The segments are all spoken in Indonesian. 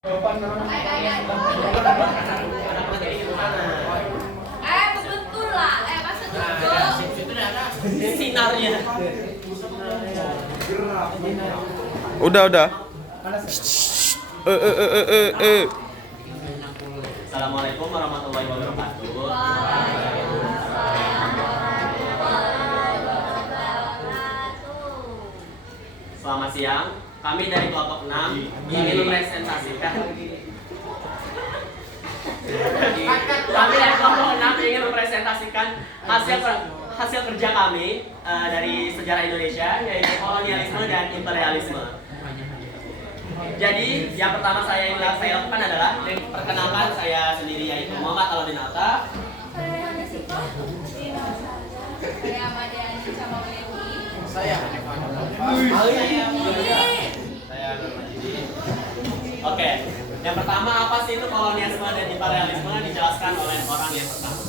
Betul lah. Masa duduk. Sinarnya. Udah. Assalamualaikum warahmatullahi wabarakatuh. Selamat siang. Kami dari kelompok 6 ingin mempresentasikan. Kami dari kelompok 6 ingin mempresentasikan hasil kerja kami dari sejarah Indonesia, yaitu kolonialisme dan imperialisme. Jadi yang pertama saya lakukan adalah perkenalkan saya sendiri, yaitu Muhammad Alauddin Alta. Saya Madiani sama Dewi. Saya Oke, yang pertama apa sih itu kolonialisme dan imperialisme, dijelaskan oleh orang yang pertama.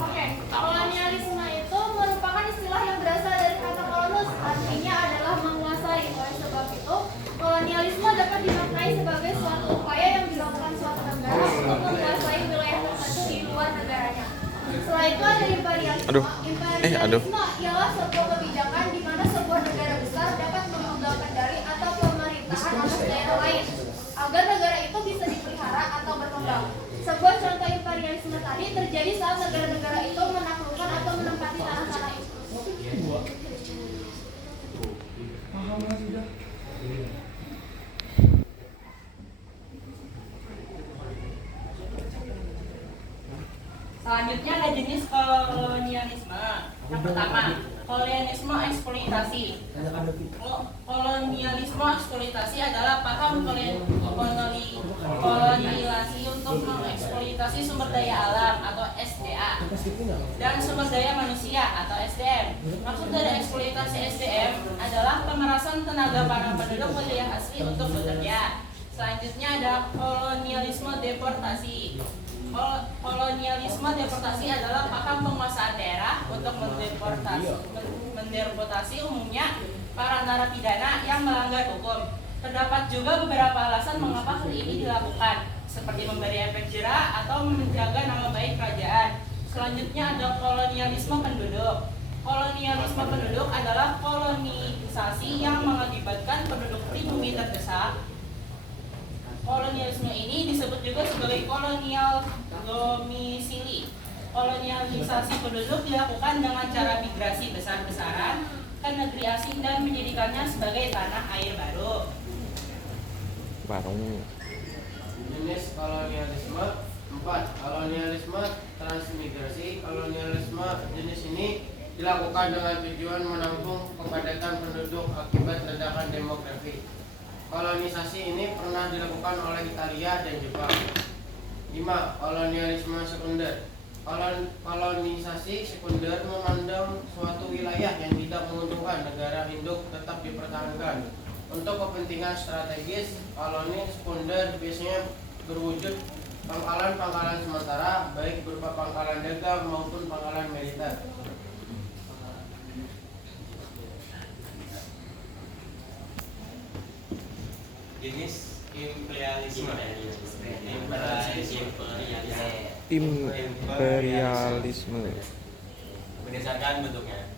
Oke, kolonialisme itu merupakan istilah yang berasal dari kata kolonus, artinya adalah menguasai. Oleh sebab itu, kolonialisme dapat dimaknai sebagai suatu upaya yang dilakukan suatu negara untuk menguasai wilayah tertentu di luar negaranya. Setelah itu ada imperialisme. Imperialisme ialah sebuah kebijakan di mana sebuah negara besar dapat memegang kendali atau pemerintahan atas daerah lain agar negara itu bisa dipelihara atau berkembang. Sebuah contoh imperialisme tadi terjadi saat negara-negara itu menaklukkan atau menempati tanah-tanah itu. Selanjutnya ada jenis kolonialisme. Yang pertama, kolonialisme eksploitasi. Kolonialisme eksploitasi adalah paham kolonialisasi untuk mengeksploitasi sumber daya alam atau SDA dan sumber daya manusia atau SDM. Maksud dari eksploitasi SDM adalah pemerasan tenaga para penduduk wilayah asli untuk bekerja. Selanjutnya ada kolonialisme deportasi. Kolonialisme deportasi adalah paham penguasaan daerah untuk mendeportasi umumnya para narapidana yang melanggar hukum. Terdapat juga beberapa alasan mengapa hal ini dilakukan, seperti memberi efek jera atau menjaga nama baik kerajaan. Selanjutnya ada kolonialisme penduduk. Kolonialisme penduduk adalah kolonisasi yang mengakibatkan penduduk pribumi terdesak. Kolonialisme ini disebut juga sebagai kolonial domisili. Kolonialisasi penduduk dilakukan dengan cara migrasi besar-besaran ke negeri asing dan menjadikannya sebagai tanah air baru. Jenis kolonialisme 4. Kolonialisme transmigrasi. Kolonialisme jenis ini dilakukan dengan tujuan menampung kepadatan penduduk akibat ledakan demografi. Kolonisasi ini pernah dilakukan oleh Italia dan Jepang. 5. Kolonialisme sekunder. Kolonisasi sekunder memandang suatu wilayah yang tidak menguntungkan negara induk tetap dipertahankan. Untuk kepentingan strategis, koloni sekunder biasanya berwujud pangkalan-pangkalan sementara, baik berupa pangkalan dagang maupun pangkalan militer. Jenis imperialisme. Imperialisme. Berdasarkan bentuknya,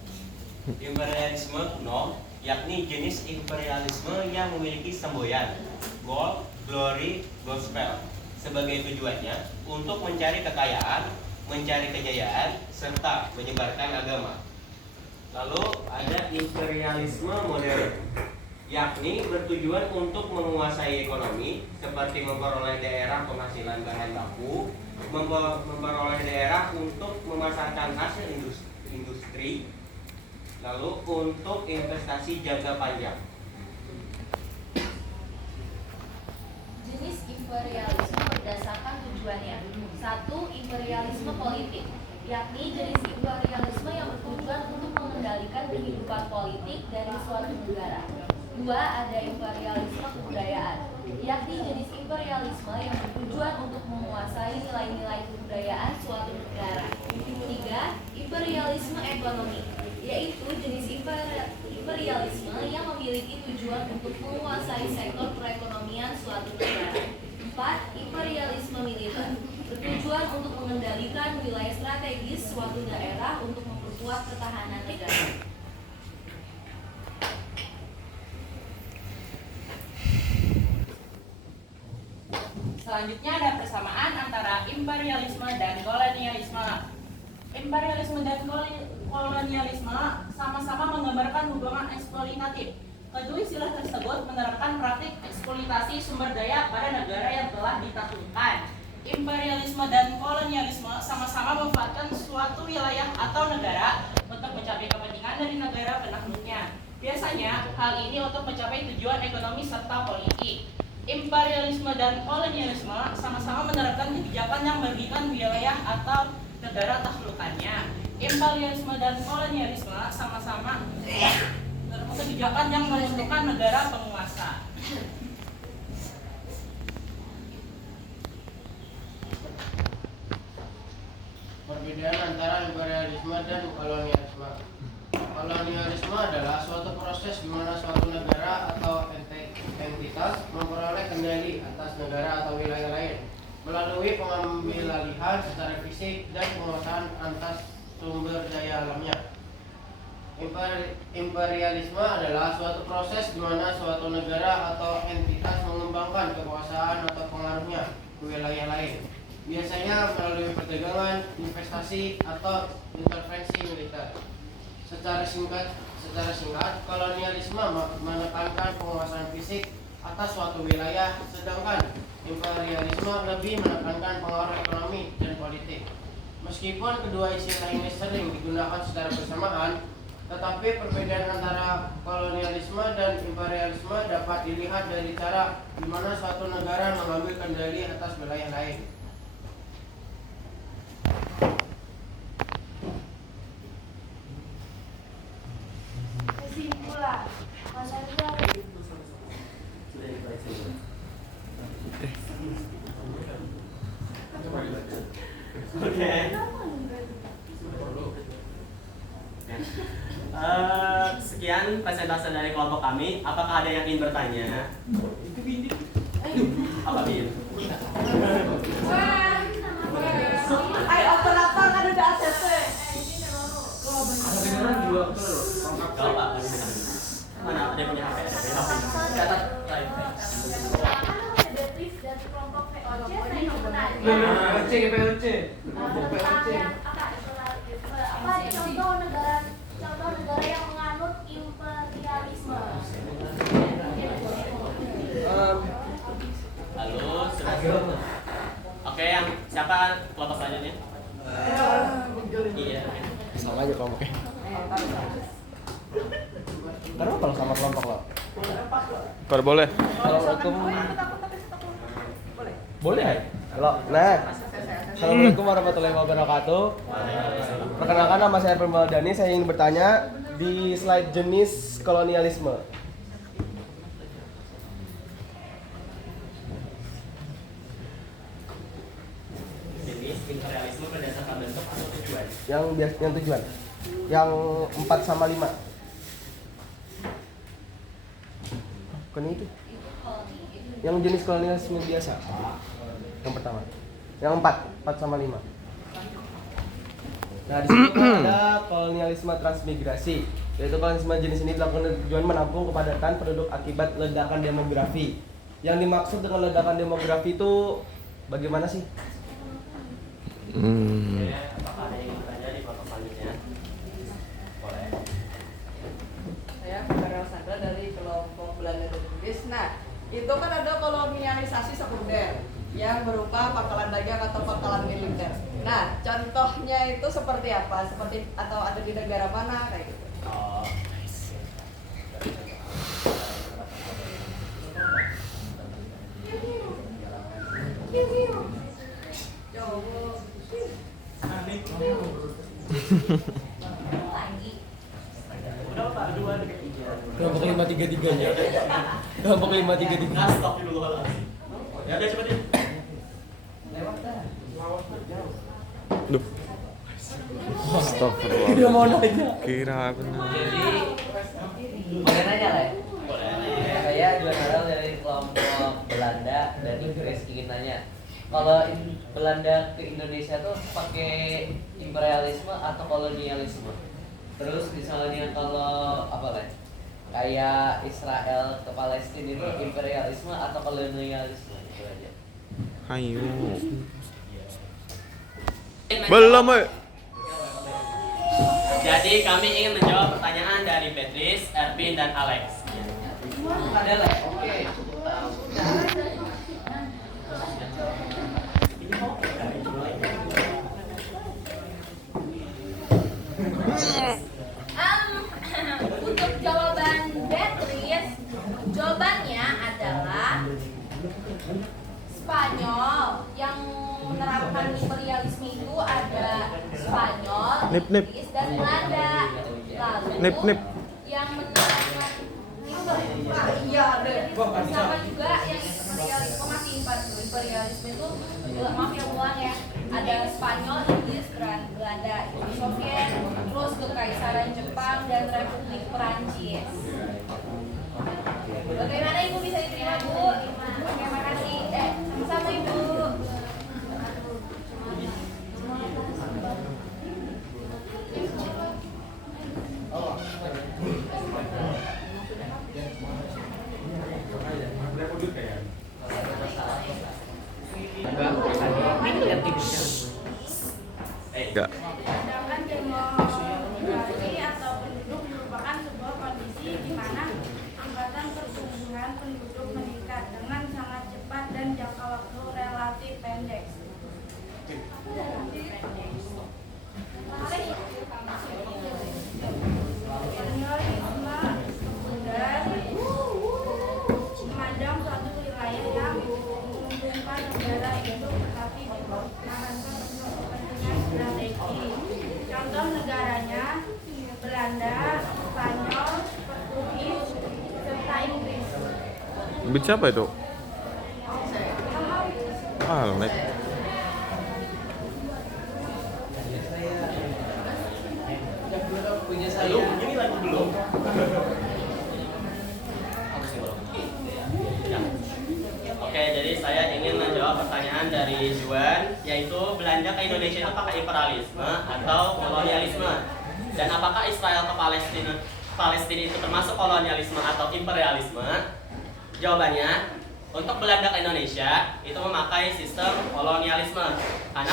imperialisme kuno yakni jenis imperialisme yang memiliki semboyan gold, glory, gospel sebagai tujuannya untuk mencari kekayaan, mencari kejayaan, serta menyebarkan agama. Lalu ada imperialisme modern, yakni bertujuan untuk menguasai ekonomi seperti memperoleh daerah penghasilan bahan baku, memperoleh daerah untuk memasarkan hasil industri, lalu untuk investasi jangka panjang. Jenis imperialisme berdasarkan tujuannya. 1. Imperialisme politik, yakni jenis imperialisme yang bertujuan untuk mengendalikan kehidupan politik dari suatu negara. 2. Ada imperialisme kebudayaan, yakni jenis imperialisme yang bertujuan untuk menguasai nilai-nilai kebudayaan suatu negara. 3. Imperialisme ekonomi, yaitu jenis imperialisme yang memiliki tujuan untuk menguasai sektor perekonomian suatu negara. untuk mengendalikan wilayah strategis suatu daerah untuk memperkuat ketahanan negara. Selanjutnya ada persamaan antara imperialisme dan kolonialisme. Imperialisme dan kolonialisme sama-sama menggambarkan hubungan eksploitatif. Kedua istilah tersebut menerapkan praktik eksploitasi sumber daya pada negara yang telah ditaklukkan. Imperialisme dan kolonialisme sama-sama memanfaatkan suatu wilayah atau negara untuk mencapai kepentingan dari negara penakluknya. Biasanya, hal ini untuk mencapai tujuan ekonomi serta politik. Imperialisme dan kolonialisme sama-sama menerapkan kebijakan yang merugikan wilayah atau negara takhlukannya. Imperialisme dan kolonialisme sama-sama menerapkan kebijakan yang menguntungkan negara penguasa. Perbedaan antara imperialisme dan kolonialisme. Kolonialisme adalah suatu proses di mana suatu negara atau entitas memperoleh kendali atas negara atau wilayah lain melalui pengambilalihan secara fisik dan penguasaan atas sumber daya alamnya. Imperialisme adalah suatu proses di mana suatu negara atau entitas mengembangkan kekuasaan atau pengaruhnya ke wilayah lain, biasanya melalui perdagangan, investasi, atau intervensi militer. Secara singkat, kolonialisme menekankan penguasaan fisik atas suatu wilayah, sedangkan imperialisme lebih menekankan pengaruh ekonomi dan politik. Meskipun kedua istilah ini sering digunakan secara bersamaan, tetapi perbedaan antara kolonialisme dan imperialisme dapat dilihat dari cara di mana suatu negara mengambil kendali atas wilayah lain. Kesimpulan, Oke. Sekian presentasi dari kelompok kami. Apakah ada yang ingin bertanya? Apa Bin? Ayo operator kan udah ACC. Kalau Pak, mana ada yang punya HP? Catat. dari kelompok VOC saya ingin bertanya POC. tentang yang apa contoh negara yang menganut imperialisme. Lalu sudah. Oke, yang siapa kelompok selanjutnya? Iya. Sama aja kelompoknya. Karena kalau sama kelompok lo. Kalau boleh. Kalau hukum boleh. Kalau Assalamualaikum warahmatullahi wabarakatuh. Perkenalkan, nama saya Permaldani. Saya ingin bertanya di slide jenis kolonialisme. Jenis imperialisme berdasarkan bentuk atau tujuan? Yang tujuan. Yang 4 sama 5. Bukan itu. Yang jenis kolonialisme biasa. Yang pertama. Yang 4 sama 5. Nah, di sini ada kolonialisme transmigrasi. Yaitu kolonialisme jenis ini dilakukan dengan tujuan menampung kepadatan penduduk akibat ledakan demografi. Yang dimaksud dengan ledakan demografi itu bagaimana sih? Oke, apakah ada yang bertanya di kelompok selanjutnya? Boleh. Saya Farel Sandra dari kelompok Belanda dan Inggris. Nah, itu kan ada kolonialisasi sekunder yang berupa pangkalan dagang atau pangkalan militer. Nah, contohnya itu seperti apa? Seperti atau ada di negara mana kayak gitu? Oh, udah Pak, kedua ada ketiga. Kelompok 533-nya. Kelompok 533. Astagfirullahaladzim. Ya udah cepetin. Duh. Astagfirullah. Dia mau nanya. Kira benar. Boleh nanya lah ya? Boleh. Saya Juan Haral dari kelompok Belanda dan Inggris ingin nanya. kalau Belanda ke Indonesia tuh pakai imperialisme atau kolonialisme? Terus misalnya kalau apa lah? Kayak Israel ke Palestina itu imperialisme atau kolonialisme itu aja. Ayo. Belum, eh. Jadi kami ingin menjawab pertanyaan dari Beatrice, Ervin, dan Alex. Ada lah. Oke. Untuk jawaban Beatrice, jawabannya adalah Spanyol. Yang menerapkan imperialisme itu ada Spanyol, Nip, nip. Inggris, dan Belanda. Lalu Nip. yang menerapkan sama juga yang imperialisme masih imperialisme itu maaf ya ulang ya, ada Spanyol, Inggris, dan Belanda, Uni Soviet, terus Kekaisaran Jepang dan Republik Perancis. Bagaimana Ibu bisa diterima Bu? Terima kasih. Sama Ibu. Enggak. Sedangkan demografi atau penduduk merupakan sebuah kondisi di mana angkatan pertumbuhan penduduk meningkat dengan sangat cepat dan jangka waktu relatif pendek. Kolonialisme sekunder memandang suatu wilayah yang menguntungkan negara itu tetapi dipertahankan untuk kepentingan strategi. Contoh negaranya Belanda, Spanyol, Portugis, serta Inggris. Beat siapa itu? Alex. Punya saya. Ini lagu belum. Oke, jadi saya ingin menjawab pertanyaan dari Juan, yaitu Belanda ke Indonesia itu pakai imperialisme atau kolonialisme? Dan apakah Israel ke Palestina itu termasuk kolonialisme atau imperialisme? Jawabannya, untuk Belanda ke Indonesia itu memakai sistem kolonialisme. Karena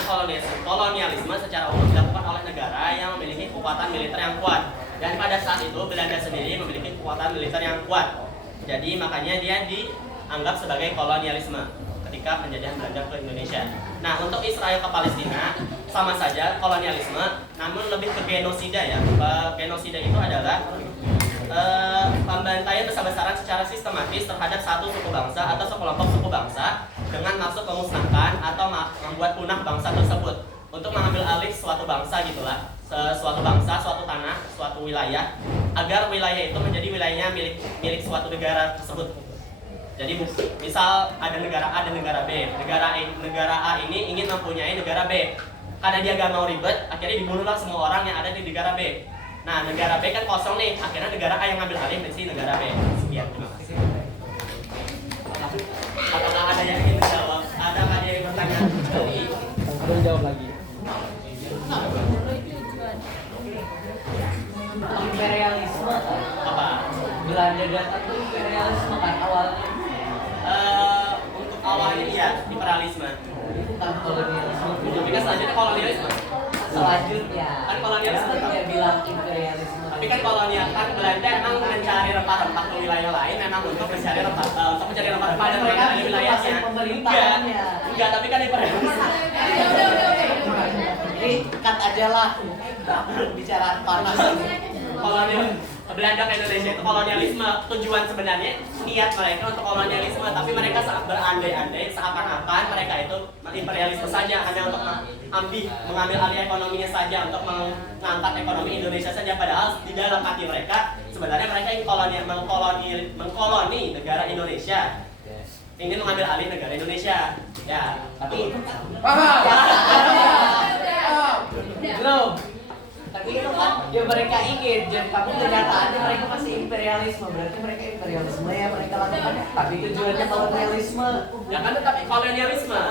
kolonialisme secara umum dilakukan oleh negara yang memiliki kekuatan militer yang kuat. Dan pada saat itu Belanda sendiri memiliki kekuatan militer yang kuat. Jadi makanya dia dianggap sebagai kolonialisme ketika penjajahan Belanda ke Indonesia. Nah, untuk Israel ke Palestina sama saja kolonialisme, namun lebih ke genosida ya. Genosida itu adalah pembantaian besar-besaran secara sistematis terhadap satu suku bangsa atau sekelompok suku bangsa dengan maksud memusnahkan atau membuat punah bangsa tersebut untuk mengambil alih suatu bangsa gitulah, suatu bangsa, suatu tanah, suatu wilayah, agar wilayah itu menjadi wilayahnya milik suatu negara tersebut. Jadi misal ada negara A dan negara B, negara A ini ingin mempunyai negara B. Karena dia gak mau ribet, akhirnya dibunuhlah semua orang yang ada di negara B. Nah, negara B kan kosong nih, akhirnya negara A yang ngambil alih dari negara B. Sekian, terima kasih. Apakah ada yang ingin menjawab? Ada yang bertanya? Belum jawab lagi. Imperialisme Apa? Belanda datang tuh imperialisme kan awalnya. Untuk awalnya iya, imperialisme. Bukan kolonialisme. Tapi kan selanjutnya kolonialisme. Selanjutnya Kan kolonialisme. dia bilang imperialisme. Tapi kan kolonial kan Belanda emang mencari rempah-rempah ke wilayah lain memang untuk mencari rempah-rempah dan mereka di wilayahnya. pemerintahannya. Enggak, tapi kan imperialisme. Ini cut aja lah. Bicara panas. Kolonial Belanda ke Indonesia itu kolonialisme. Tujuan sebenarnya niat mereka untuk kolonialisme, tapi mereka sangat berandai-andai seakan-akan mereka itu imperialisme saja, hanya untuk mengambil alih ekonominya saja, untuk mengangkat ekonomi Indonesia saja, padahal di dalam hati mereka sebenarnya mereka ingin mengkoloni negara Indonesia, ingin mengambil alih negara Indonesia. Ya, tapi Belum. Tapi itu kan ya mereka ingin, tapi kenyataannya mereka masih imperialisme. Berarti mereka imperialisme ya mereka lakukan, tapi tujuannya kolonialisme. ya kan tetap kolonialisme.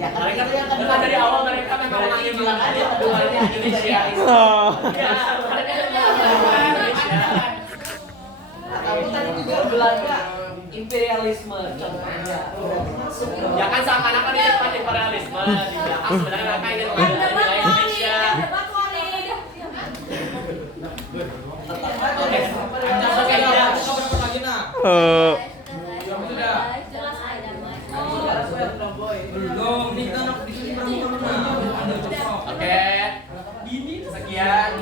Ya kan Mereka itu yang kedua bukan dari awal mereka memang berarti bilang aja keduanya Indonesia. Oh. Ya, mereka bilang Indonesia. Kamu tadi juga Belanda imperialisme contohnya. Ya kan seakan-akan di depan imperialisme di belakang sebenarnya mereka ingin mengambil wilayah Indonesia. Oke, oke ya. Eh, Jelas ada mas. Oke, sekian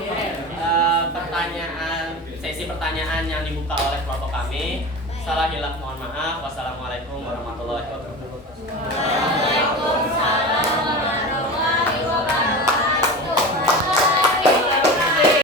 pertanyaan sesi pertanyaan yang dibuka oleh kelompok kami. Salah hilaf mohon maaf. Wassalamualaikum warahmatullahi wabarakatuh.